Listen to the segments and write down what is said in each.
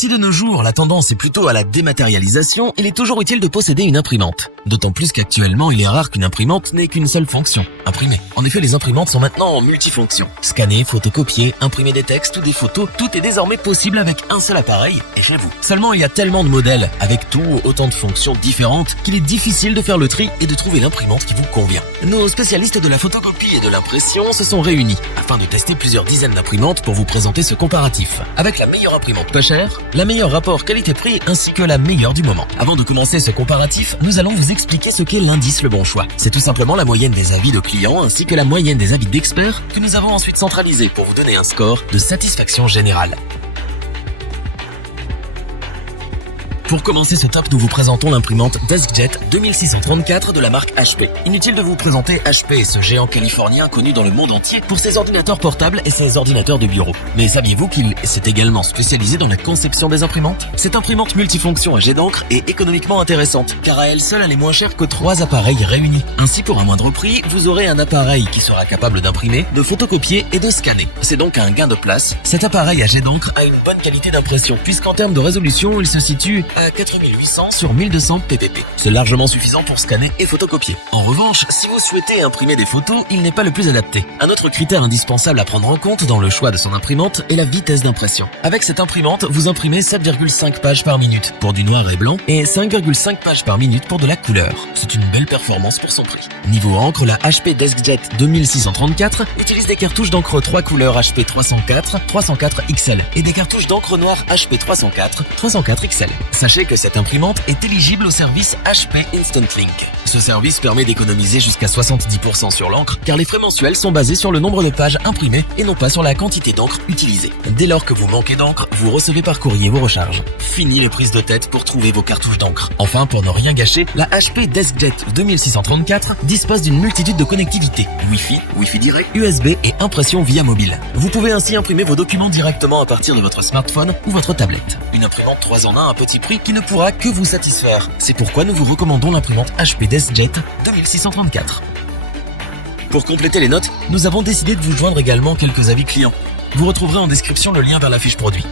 Si de nos jours, la tendance est plutôt à la dématérialisation, il est toujours utile de posséder une imprimante. D'autant plus qu'actuellement, il est rare qu'une imprimante n'ait qu'une seule fonction, imprimer. En effet, les imprimantes sont maintenant en multifonction. Scanner, photocopier, imprimer des textes ou des photos, tout est désormais possible avec un seul appareil et chez vous. Seulement, il y a tellement de modèles, avec autant de fonctions différentes, qu'il est difficile de faire le tri et de trouver l'imprimante qui vous convient. Nos spécialistes de la photocopie et de l'impression se sont réunis afin de tester plusieurs dizaines d'imprimantes pour vous présenter ce comparatif. Avec la meilleure imprimante pas chère, la meilleure rapport qualité-prix ainsi que la meilleure du moment. Avant de commencer ce comparatif, nous allons vous expliquer ce qu'est l'indice Le Bon Choix. C'est tout simplement la moyenne des avis de clients ainsi que la moyenne des avis d'experts que nous avons ensuite centralisé pour vous donner un score de satisfaction générale. Pour commencer ce top, nous vous présentons l'imprimante DeskJet 2634 de la marque HP. Inutile de vous présenter HP, ce géant californien connu dans le monde entier pour ses ordinateurs portables et ses ordinateurs de bureau. Mais saviez-vous qu'il s'est également spécialisé dans la conception des imprimantes? Cette imprimante multifonction à jet d'encre est économiquement intéressante, car à elle seule elle est moins chère que 3 appareils réunis. Ainsi, pour un moindre prix, vous aurez un appareil qui sera capable d'imprimer, de photocopier et de scanner. C'est donc un gain de place. Cet appareil à jet d'encre a une bonne qualité d'impression, puisqu'en termes de résolution, il se situe à 4800 sur 1200 ppp. C'est largement suffisant pour scanner et photocopier. En revanche, si vous souhaitez imprimer des photos, il n'est pas le plus adapté. Un autre critère indispensable à prendre en compte dans le choix de son imprimante est la vitesse d'impression. Avec cette imprimante, vous imprimez 7,5 pages par minute pour du noir et blanc et 5,5 pages par minute pour de la couleur. C'est une belle performance pour son prix. Niveau encre, la HP DeskJet 2634 utilise des cartouches d'encre 3 couleurs HP 304, 304 XL et des cartouches d'encre noire HP 304, 304 XL. Sachez que cette imprimante est éligible au service HP Instant Link. Ce service permet d'économiser jusqu'à 70% sur l'encre car les frais mensuels sont basés sur le nombre de pages imprimées et non pas sur la quantité d'encre utilisée. Dès lors que vous manquez d'encre, vous recevez par courrier vos recharges. Fini les prises de tête pour trouver vos cartouches d'encre. Enfin, pour ne rien gâcher, la HP DeskJet 2634 dispose d'une multitude de connectivités, Wi-Fi, Wi-Fi direct, USB et impression via mobile. Vous pouvez ainsi imprimer vos documents directement à partir de votre smartphone ou votre tablette. Une imprimante 3 en 1 à petit prix qui ne pourra que vous satisfaire. C'est pourquoi nous vous recommandons l'imprimante HP DeskJet 2634. Pour compléter les notes, nous avons décidé de vous joindre également quelques avis clients. Vous retrouverez en description le lien vers la fiche produit.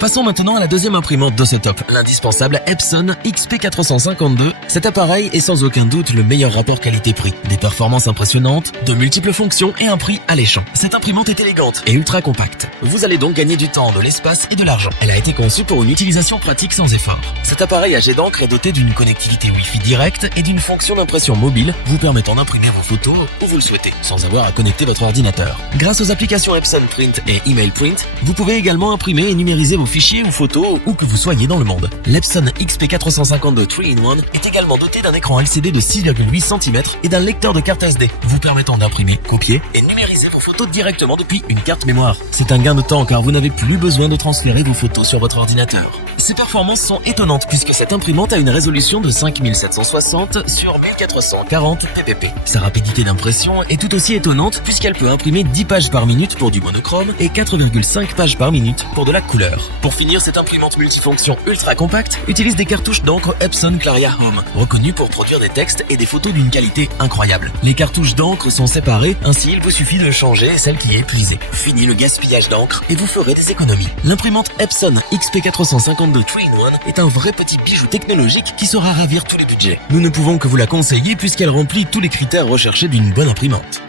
Passons maintenant à la deuxième imprimante de ce top, l'indispensable Epson XP452. Cet appareil est sans aucun doute le meilleur rapport qualité-prix. Des performances impressionnantes, de multiples fonctions et un prix alléchant. Cette imprimante est élégante et ultra compacte. Vous allez donc gagner du temps, de l'espace et de l'argent. Elle a été conçue pour une utilisation pratique sans effort. Cet appareil à jet d'encre est doté d'une connectivité Wi-Fi directe et d'une fonction d'impression mobile vous permettant d'imprimer vos photos où vous le souhaitez, sans avoir à connecter votre ordinateur. Grâce aux applications Epson Print et Email Print, vous pouvez également imprimer et numériser vos fichiers ou photos où que vous soyez dans le monde. L'Epson XP452 3-in-1 est également doté d'un écran LCD de 6,8 cm et d'un lecteur de carte SD, vous permettant d'imprimer, copier et numériser vos photos directement depuis une carte mémoire. C'est un gain de temps car vous n'avez plus besoin de transférer vos photos sur votre ordinateur. Ces performances sont étonnantes puisque cette imprimante a une résolution de 5760 sur 1440 ppp. Sa rapidité d'impression est tout aussi étonnante puisqu'elle peut imprimer 10 pages par minute pour du monochrome et 4,5 pages par minute pour de la couleur. Pour finir, cette imprimante multifonction ultra compacte utilise des cartouches d'encre Epson Claria Home, reconnues pour produire des textes et des photos d'une qualité incroyable. Les cartouches d'encre sont séparées, ainsi il vous suffit de changer celle qui est épuisée. Fini le gaspillage d'encre et vous ferez des économies. L'imprimante Epson XP452 3-in-1 est un vrai petit bijou technologique qui saura ravir tous les budgets. Nous ne pouvons que vous la conseiller puisqu'elle remplit tous les critères recherchés d'une bonne imprimante.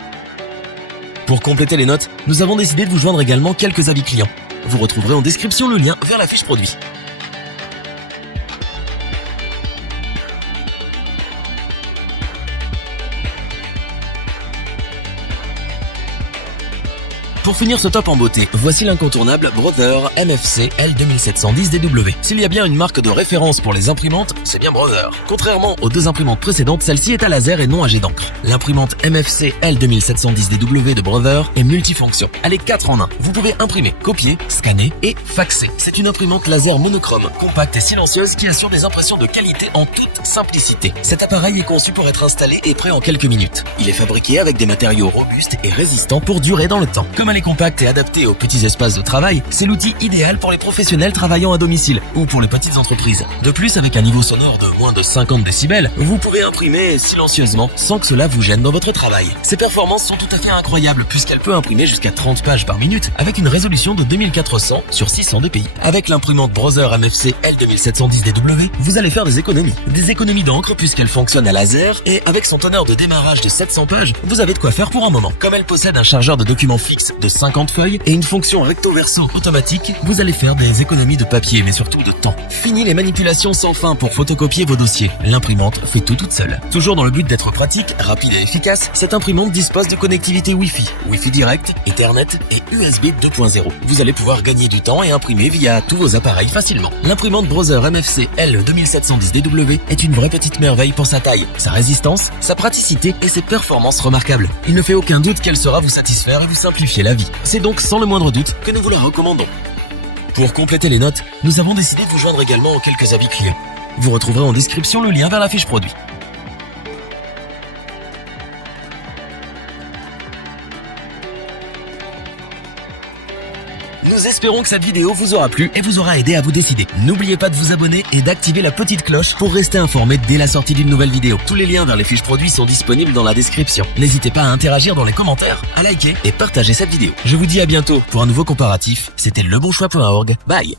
Pour compléter les notes, nous avons décidé de vous joindre également quelques avis clients. Vous retrouverez en description le lien vers la fiche produit. Pour finir ce top en beauté, voici l'incontournable Brother MFC L2710DW. S'il y a bien une marque de référence pour les imprimantes, c'est bien Brother. Contrairement aux deux imprimantes précédentes, celle-ci est à laser et non à jet d'encre. L'imprimante MFC L2710DW de Brother est multifonction. Elle est 4 en 1. Vous pouvez imprimer, copier, scanner et faxer. C'est une imprimante laser monochrome, compacte et silencieuse qui assure des impressions de qualité en toute simplicité. Cet appareil est conçu pour être installé et prêt en quelques minutes. Il est fabriqué avec des matériaux robustes et résistants pour durer dans le temps. Comme elle est compacte et adaptée aux petits espaces de travail, c'est l'outil idéal pour les professionnels travaillant à domicile ou pour les petites entreprises. De plus, avec un niveau sonore de moins de 50 décibels, vous pouvez imprimer silencieusement sans que cela vous gêne dans votre travail. Ses performances sont tout à fait incroyables puisqu'elle peut imprimer jusqu'à 30 pages par minute avec une résolution de 2400 sur 600 dpi. Avec l'imprimante Brother MFC L2710DW, vous allez faire des économies. Des économies d'encre puisqu'elle fonctionne à laser et avec son teneur de démarrage de 700 pages, vous avez de quoi faire pour un moment. Comme elle possède un chargeur de documents fixe de 50 feuilles et une fonction recto-verso automatique, vous allez faire des économies de papier mais surtout de temps. Fini les manipulations sans fin pour photocopier vos dossiers. L'imprimante fait tout toute seule. Toujours dans le but d'être pratique, rapide et efficace, cette imprimante dispose de connectivité Wi-Fi, Wi-Fi direct, Ethernet et USB 2.0. Vous allez pouvoir gagner du temps et imprimer via tous vos appareils facilement. L'imprimante Brother MFC L2710DW est une vraie petite merveille pour sa taille, sa résistance, sa praticité et ses performances remarquables. Il ne fait aucun doute qu'elle saura vous satisfaire et vous simplifier la vie. C'est donc sans le moindre doute que nous vous la recommandons. Pour compléter les notes, nous avons décidé de vous joindre également en quelques avis clients. Vous retrouverez en description le lien vers la fiche produit. Nous espérons que cette vidéo vous aura plu et vous aura aidé à vous décider. N'oubliez pas de vous abonner et d'activer la petite cloche pour rester informé dès la sortie d'une nouvelle vidéo. Tous les liens vers les fiches produits sont disponibles dans la description. N'hésitez pas à interagir dans les commentaires, à liker et partager cette vidéo. Je vous dis à bientôt pour un nouveau comparatif. C'était lebonchoix.org. Bye.